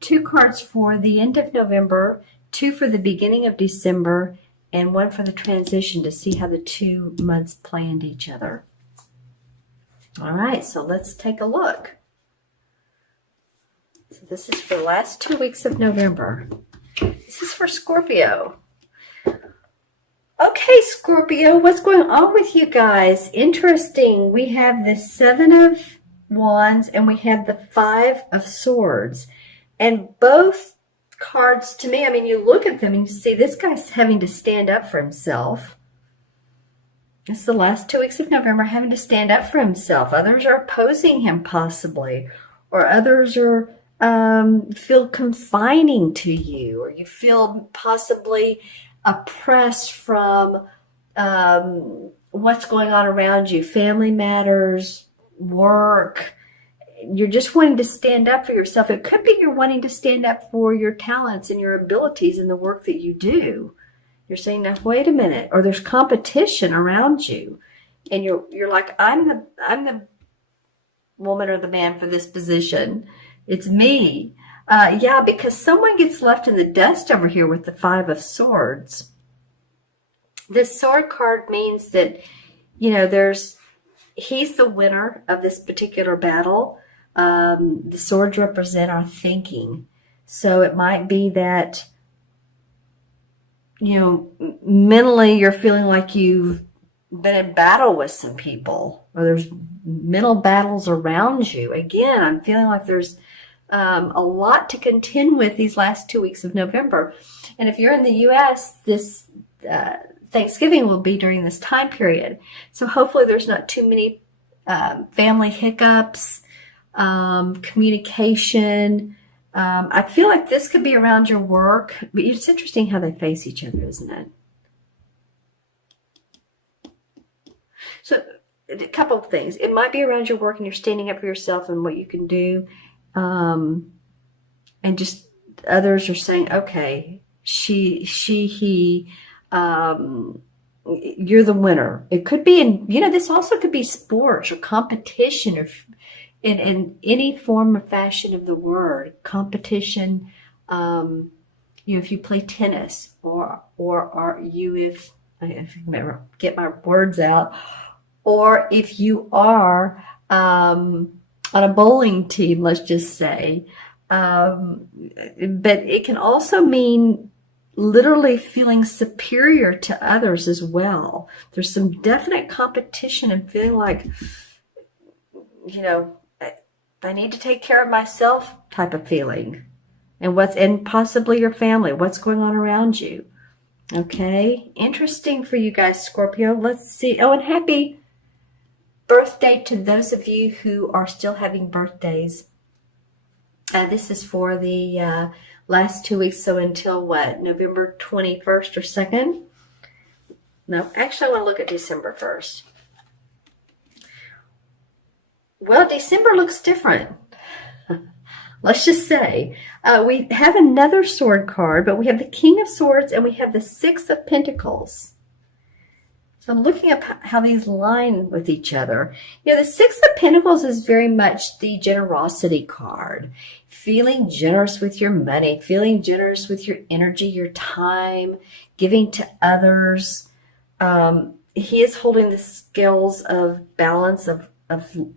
2 cards for the end of November, 2 for the beginning of December, and 1 for the transition to see how the 2 months play into each other. All right, so let's take a look. So this is for the last 2 weeks of November. This is for Scorpio. Okay, Scorpio, what's going on with you guys? Interesting. We have the 7 of Wands and we have the 5 of Swords. And both cards, to me, I mean, you look at them and you see this guy's having to stand up for himself. It's the last 2 weeks of November, having to stand up for himself. Others are opposing him possibly, or others are feel confining to you, or you feel possibly oppressed from what's going on around you, family matters, work. You're just wanting to stand up for yourself. It could be you're wanting to stand up for your talents and your abilities in the work that you do. You're saying, now wait a minute, or there's competition around you, and you're like, I'm the woman or the man for this position. It's me. Yeah, because someone gets left in the dust over here with the 5 of Swords. This sword card means that, you know, he's the winner of this particular battle. The swords represent our thinking. So it might be that, you know, mentally you're feeling like you've been in battle with some people, or there's mental battles around you. Again, I'm feeling like there's a lot to contend with these last 2 weeks of November. And if you're in the U.S., this Thanksgiving will be during this time period. So hopefully there's not too many family hiccups, communication. I feel like this could be around your work, but it's interesting how they face each other, isn't it? So a couple of things. It might be around your work and you're standing up for yourself and what you can do. And just others are saying, okay, he, you're the winner. It could be this also could be sports or competition, or in any form or fashion of the word, competition. If you play tennis or are you, if I can get my words out, or if you are, on a bowling team, let's just say, but it can also mean literally feeling superior to others as well. There's some definite competition and feeling like, I need to take care of myself type of feeling. And possibly your family, what's going on around you. Okay. Interesting for you guys, Scorpio. Let's see. Oh, and happy birthday to those of you who are still having birthdays. This is for the last 2 weeks, so until what, November 21st or 2nd? No, actually I want to look at December 1st. Well, December looks different. Let's just say we have another sword card, but we have the King of Swords and we have the 6 of Pentacles. So I'm looking up how these line with each other. The 6 of Pentacles is very much the generosity card. Feeling generous with your money, feeling generous with your energy, your time, giving to others. He is holding the scales of balance of,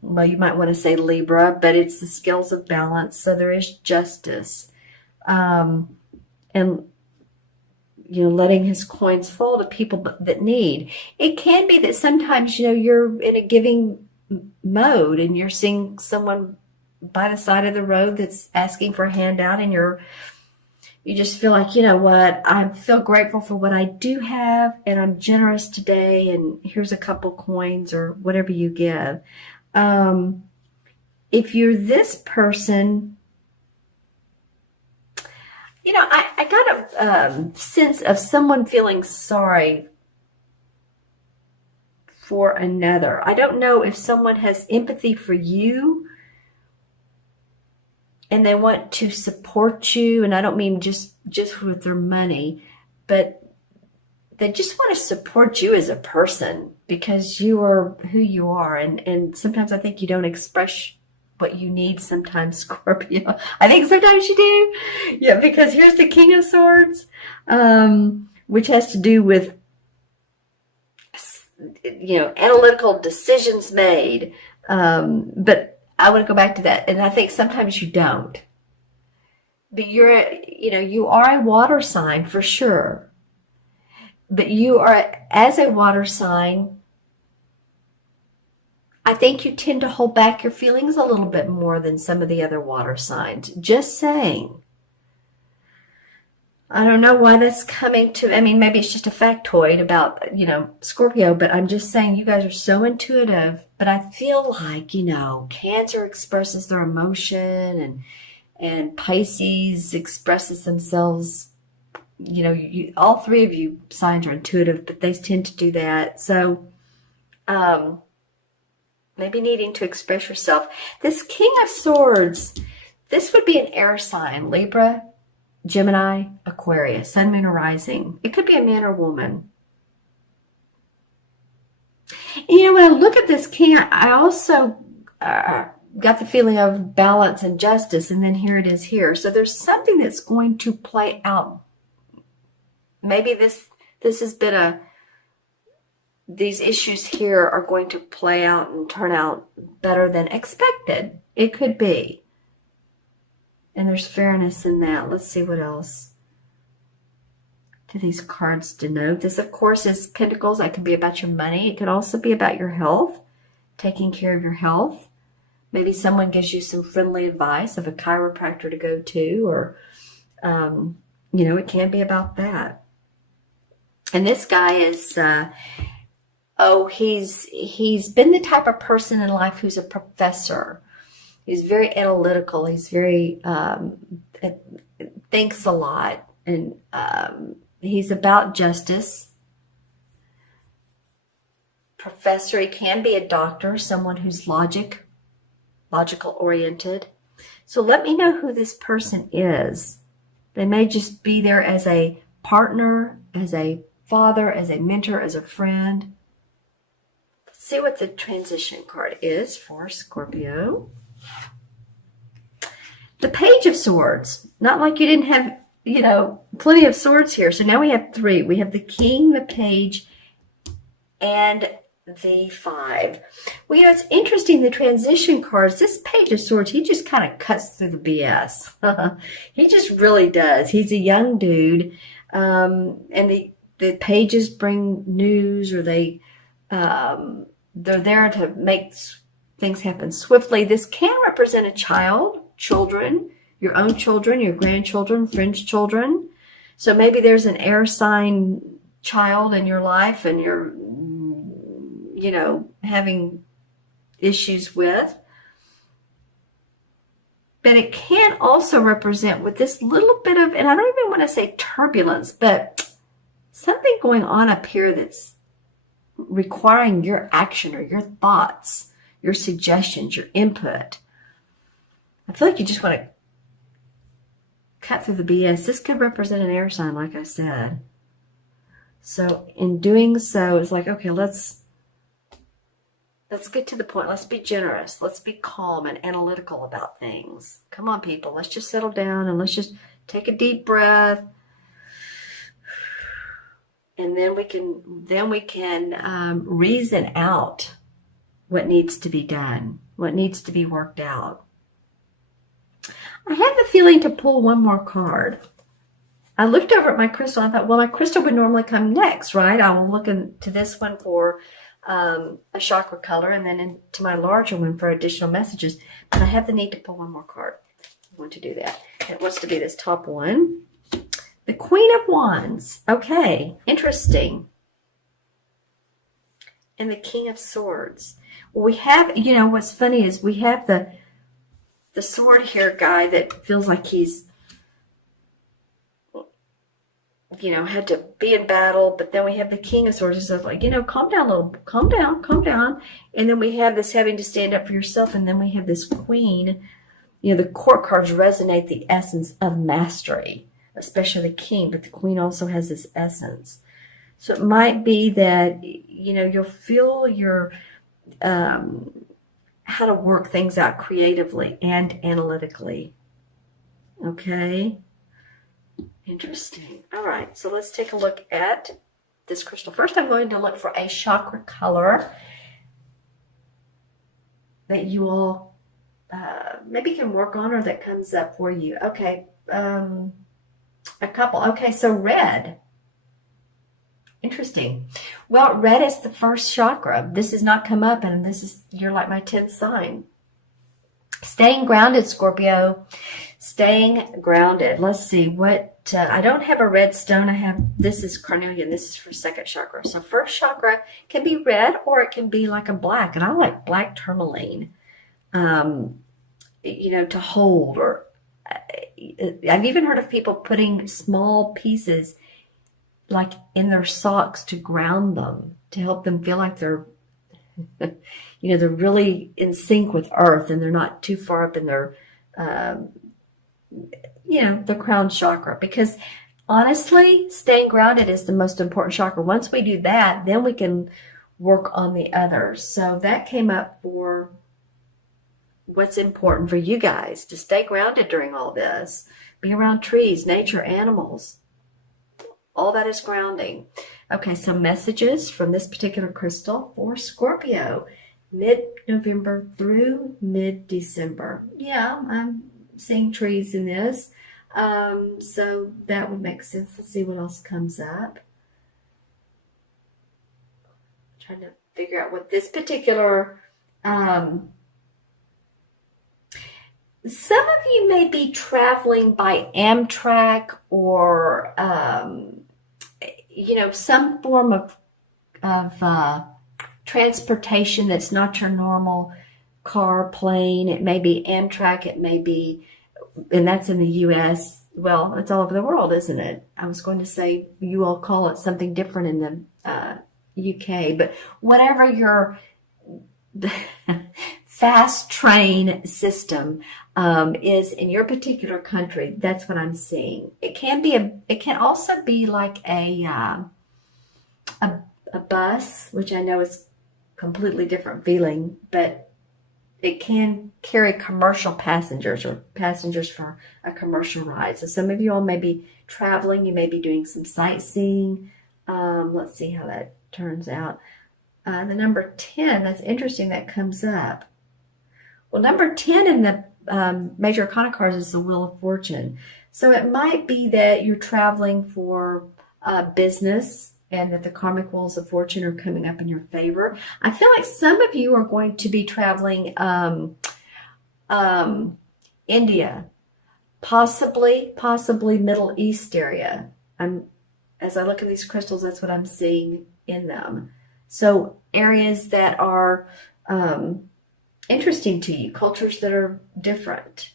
well, you might want to say Libra, but it's the scales of balance. So there is justice. And letting his coins fall to people that need. It can be that sometimes, you're in a giving mode and you're seeing someone by the side of the road that's asking for a handout, and you just feel like, what, I feel grateful for what I do have, and I'm generous today, and here's a couple coins or whatever you give. If you're this person, I got a sense of someone feeling sorry for another. I don't know if someone has empathy for you and they want to support you, and I don't mean just with their money, but they just want to support you as a person because you are who you are. And sometimes I think you don't express what you need sometimes, Scorpio. I think sometimes you do. Yeah, because here's the King of Swords, which has to do with, analytical decisions made. But I want to go back to that. And I think sometimes you don't. But you are a water sign for sure. But you are, as a water sign, I think you tend to hold back your feelings a little bit more than some of the other water signs. Just saying. I don't know why that's coming to, maybe it's just a factoid about, Scorpio, but I'm just saying you guys are so intuitive. But I feel like, Cancer expresses their emotion and Pisces expresses themselves. All three of you signs are intuitive, but they tend to do that. So, maybe needing to express yourself. This King of Swords, this would be an air sign, Libra, Gemini, Aquarius, Sun, Moon, or Rising. It could be a man or woman. And, when I look at this King, I also got the feeling of balance and justice, and then here it is here. So there's something that's going to play out. Maybe this has been these issues here are going to play out and turn out better than expected. It could be. And there's fairness in that. Let's see what else do these cards denote. This, of course, is Pentacles. That could be about your money. It could also be about your health, taking care of your health. Maybe someone gives you some friendly advice of a chiropractor to go to, or, it can be about that. And this guy is, he's been the type of person in life who's a professor. He's very analytical. He's very, thinks a lot. And he's about justice. Professor, he can be a doctor, someone who's logical oriented. So let me know who this person is. They may just be there as a partner, as a father, as a mentor, as a friend. Let's see what the transition card is for Scorpio. The Page of Swords. Not like you didn't have, plenty of swords here. So now we have three. We have the King, the Page, and the 5. Well, it's interesting, the transition cards, this Page of Swords, he just kind of cuts through the BS. He just really does. He's a young dude. And the pages bring news, or they're there to make things happen swiftly. This can represent a child, children, your own children, your grandchildren, friends' children. So maybe there's an air sign child in your life and you're, having issues with. But it can also represent with this little bit of, and I don't even want to say turbulence, but something going on up here that's requiring your action or your thoughts, your suggestions, your input. I feel like you just want to cut through the BS. This could represent an air sign, like I said. So in doing so, it's like, okay, let's get to the point. Let's be generous. Let's be calm and analytical about things. Come on, people. Let's just settle down and let's just take a deep breath. And then we can reason out what needs to be done, what needs to be worked out. I have the feeling to pull one more card. I looked over at my crystal. I thought, well, my crystal would normally come next, right? I will look into this one for a chakra color, and then into my larger one for additional messages. But I have the need to pull one more card. I want to do that. It wants to be this top one. The Queen of Wands. Okay, interesting. And the King of Swords. Well, we have, what's funny is we have the sword here guy that feels like he's, had to be in battle. But then we have the King of Swords. It's like, calm down a little, calm down. And then we have this having to stand up for yourself. And then we have this Queen. The court cards resonate the essence of mastery, especially the King. But the Queen also has this essence. So it might be that, you'll feel your how to work things out creatively and analytically. Okay. Interesting. All right, so let's take a look at this crystal. First, I'm going to look for a chakra color that you all maybe can work on or that comes up for you. Okay, a couple. Okay, so red. Interesting. Well, red is the first chakra. This has not come up, and you're like my 10th sign. Staying grounded, Scorpio. Staying grounded. Let's see what, I don't have a red stone. This is carnelian. This is for second chakra. So first chakra can be red or it can be like a black. And I like black tourmaline, to hold. Or I've even heard of people putting small pieces like in their socks to ground them, to help them feel like they're they're really in sync with earth and they're not too far up in their, the crown chakra. Because honestly, staying grounded is the most important chakra. Once we do that, then we can work on the others. So that came up for what's important for you guys to stay grounded during all this. Be around trees, nature, animals. All that is grounding. Okay, so messages from this particular crystal for Scorpio, mid-November through mid-December. Yeah, I'm seeing trees in this. So that would make sense. Let's see what else comes up. I'm trying to figure out what this particular... some of you may be traveling by Amtrak or... some form of transportation that's not your normal car, plane. It may be Amtrak, it may be, and that's in the U.S. Well, it's all over the world, isn't it? I was going to say you all call it something different in the U.K., but whatever your fast train system is in your particular country, that's what I'm seeing. It can also be like a bus, which I know is completely different feeling, but it can carry commercial passengers or passengers for a commercial ride. So some of you all may be traveling, you may be doing some sightseeing. Let's see how that turns out. The number 10, that's interesting, that comes up. Well, number 10 in the major arcana cards is the Wheel of Fortune. So it might be that you're traveling for business and that the karmic wheels of fortune are coming up in your favor. I feel like some of you are going to be traveling India, possibly Middle East area. As I look at these crystals, that's what I'm seeing in them. So areas that are interesting to you, cultures that are different.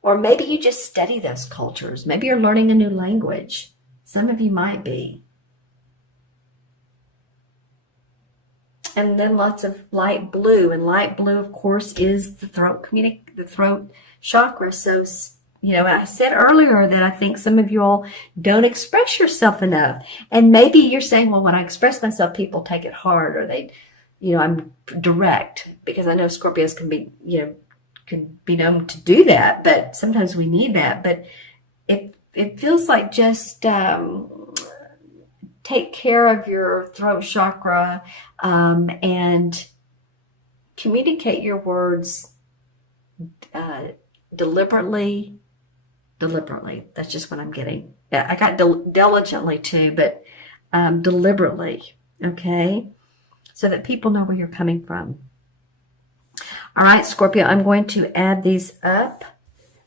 Or maybe you just study those cultures. Maybe you're learning a new language. Some of you might be. And then lots of light blue. And light blue, of course, is the throat chakra. So, I said earlier that I think some of you all don't express yourself enough. And maybe you're saying, well, when I express myself, people take it hard, or they, I'm direct, because I know Scorpios can be known to do that, but sometimes we need that. But it feels like just take care of your throat chakra and communicate your words deliberately. That's just what I'm getting. I got diligently too, but deliberately, okay? So that people know where you're coming from. All right, Scorpio, I'm going to add these up,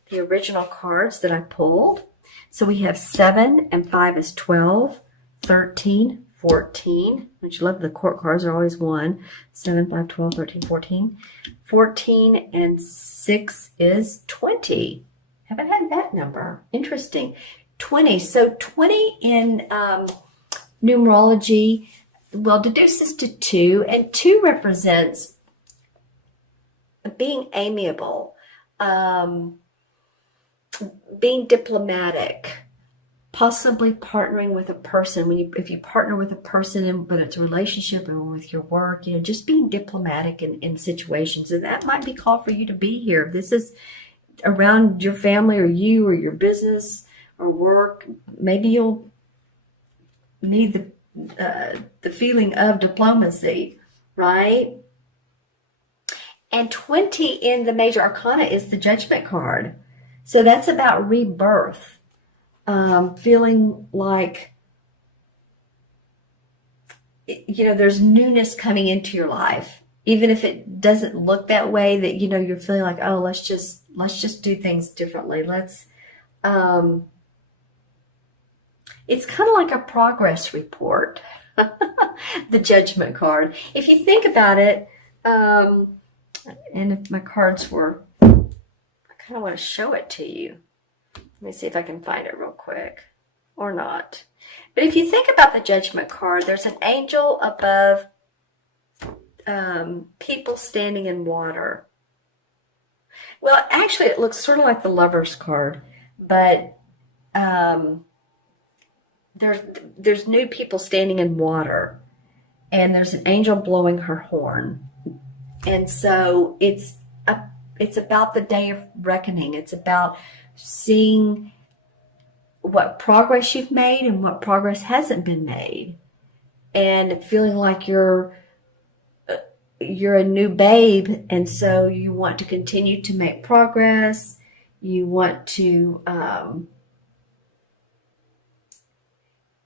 the original cards that I pulled. So we have 7 and 5 is 12, 13, 14, which you love, the court cards are always 1, 7, 5, 12, 13, 14. 14 and 6 is 20. Haven't had that number. Interesting. 20. So 20 in numerology, well, deduces to 2, and 2 represents being amiable, being diplomatic, possibly partnering with a person. If you partner with a person, and whether it's a relationship or with your work, just being diplomatic in situations, and that might be called for you to be here. If this is around your family or you or your business or work, maybe you'll need the feeling of diplomacy, right? And 20 in the major arcana is the Judgment card. So that's about rebirth. Feeling like, there's newness coming into your life. Even if it doesn't look that way, that, you're feeling like, oh, let's just do things differently. It's kind of like a progress report, the Judgment card. If you think about it, and if my cards were, I kind of want to show it to you. Let me see if I can find it real quick, or not. But if you think about the Judgment card, there's an angel above people standing in water. Well, actually, it looks sort of like the Lover's card, but there's new people standing in water, and there's an angel blowing her horn. And so it's about the day of reckoning. It's about seeing what progress you've made and what progress hasn't been made, and feeling like you're a new babe, and so you want to continue to make progress. You want to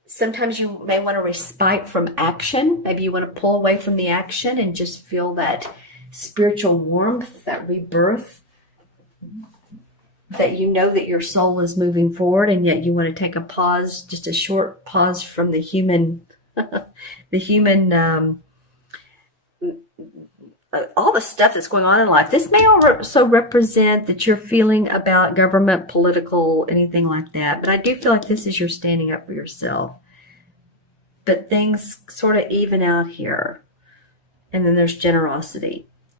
sometimes you may want a respite from action. Maybe you want to pull away from the action and just feel that spiritual warmth, that rebirth, that that your soul is moving forward, and yet you want to take a pause, just a short pause from the human, all the stuff that's going on in life. This may also represent that you're feeling about government, political, anything like that. But I do feel like this is your standing up for yourself. But things sort of even out here. And then there's generosity.